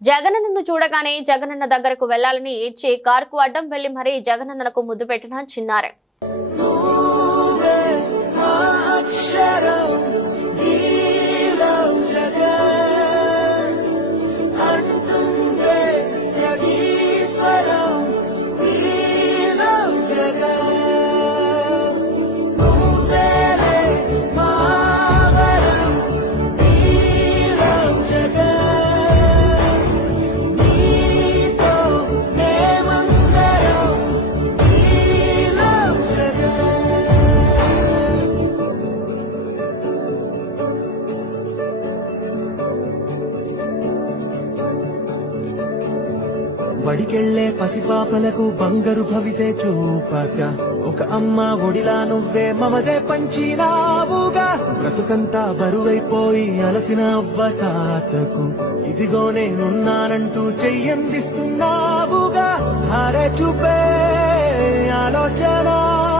జగనన్నను చూడగానే జగనన్న దగ్గరకు వెళ్లాలని ఏడ్చి కారుకు అడ్డం వెళ్లి మరీ జగనన్నలకు ముద్దు పెట్టిన చిన్నారే. బడికెళ్లే పసిపాపలకు బంగారు భవితే చూపక ఒక అమ్మ ఒడిలా నువ్వే మమదే పంచినావుగా. బ్రతుకంతా బరువైపోయి అలసిన అవ్వ తాతకు ఇదిగో నేనున్నానంటూ చెయ్యందిస్తున్నావుగా. హారే చూపే